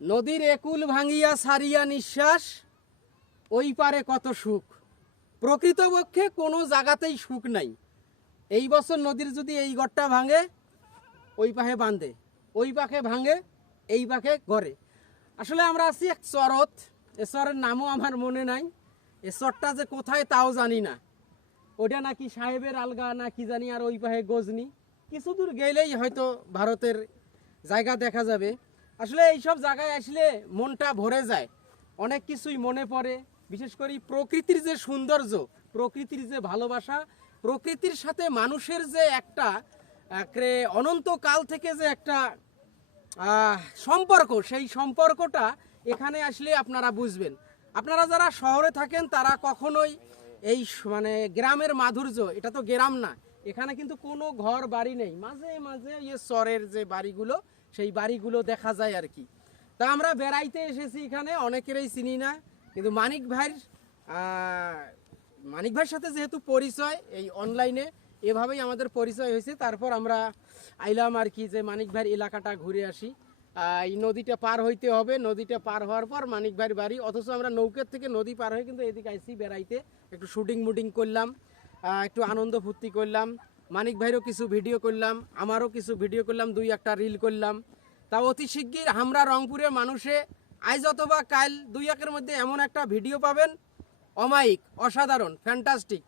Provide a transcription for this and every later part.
নদীর একুল ভাঙিয়া সারিয়া নিঃশ্বাস, ওই পারে কত সুখ। প্রকৃতপক্ষে কোনো জায়গাতেই সুখ নাই। এই বছর নদীর যদি এই গড়টা ভাঙে, ওই পাখে বাঁধে, ওই পাখে ভাঙে, এই পাখে গড়ে। আসলে আমরা আছি এক চরত, এ চরের নামও আমার মনে নাই। এ চরটা যে কোথায় তাও জানি না। ওটা নাকি সাহেবের আলগা না কি জানি, আর ওই পাহে গজনি। কিছু দূর গেলেই হয়তো ভারতের জায়গা দেখা যাবে। আসলে এইসব জায়গায় আসলে মনটা ভরে যায়, অনেক কিছুই মনে পড়ে। বিশেষ করে প্রকৃতির যে সৌন্দর্য, প্রকৃতির যে ভালোবাসা, প্রকৃতির সাথে মানুষের যে একটা অনন্তকাল থেকে যে একটা সম্পর্ক, সেই সম্পর্কটা এখানে আসলে আপনারা বুঝবেন। আপনারা যারা শহরে থাকেন তারা কখনোই এই মানে গ্রামের মাধুর্য, এটা তো গ্রাম না, এখানে কিন্তু কোনো ঘর বাড়ি নেই, মাঝে মাঝে চরের যে বাড়িগুলো, সেই বাড়িগুলো দেখা যায় আর কি। তা আমরা বেড়াইতে এসেছি এখানে, অনেকেরই চিনি না, কিন্তু মানিক ভাইয়ের সাথে যেহেতু পরিচয় এই অনলাইনে, এভাবেই আমাদের পরিচয় হয়েছে। তারপর আমরা আইলাম আর কি, যে মানিক ভাইয়ের এলাকাটা ঘুরে আসি। এই নদীটা পার হইতে হবে, নদীটা পার হওয়ার পর মানিক ভাইয়ের বাড়ি। অথচ আমরা নৌকার থেকে নদী পার হয়ে কিন্তু এদিকে আইসি বেড়াইতে, একটু শুটিং মুটিং করলাম, একটু আনন্দ ফুর্তি করলাম। মানিক ভাইয়েরও কিছু ভিডিও করলাম, আমারও কিছু ভিডিও করলাম, দুই একটা রিল করলাম। তা অতি শিগগির আমরা রংপুরের মানুষে আজ অথবা কাল দুই একের মধ্যে এমন একটা ভিডিও পাবেন, অমায়িক, অসাধারণ, ফ্যান্টাস্টিক।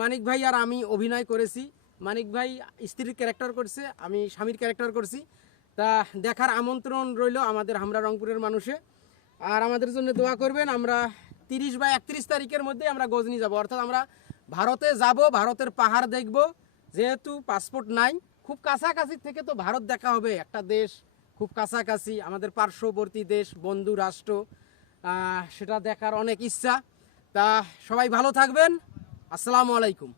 মানিক ভাই আর আমি অভিনয় করেছি। মানিক ভাই স্ত্রীর ক্যারেক্টার করছে, আমি স্বামীর ক্যারেক্টার করছি। তা দেখার আমন্ত্রণ রইল আমাদের আমরা রংপুরের মানুষে। আর আমাদের জন্য দোয়া করবেন। আমরা 30 বা 31 তারিখের মধ্যে আমরা গজনি যাব, অর্থাৎ আমরা ভারতে যাব, ভারতের পাহাড় দেখব। যেহেতু পাসপোর্ট নাই, খুব কাছাকাছি থেকে তো ভারত দেখা হবে, একটা দেশ খুব কাছাকাছি, আমাদের পার্শ্ববর্তী দেশ, বন্ধু রাষ্ট্র, সেটা দেখার অনেক ইচ্ছা। তা সবাই ভালো থাকবেন। আসসালামু আলাইকুম।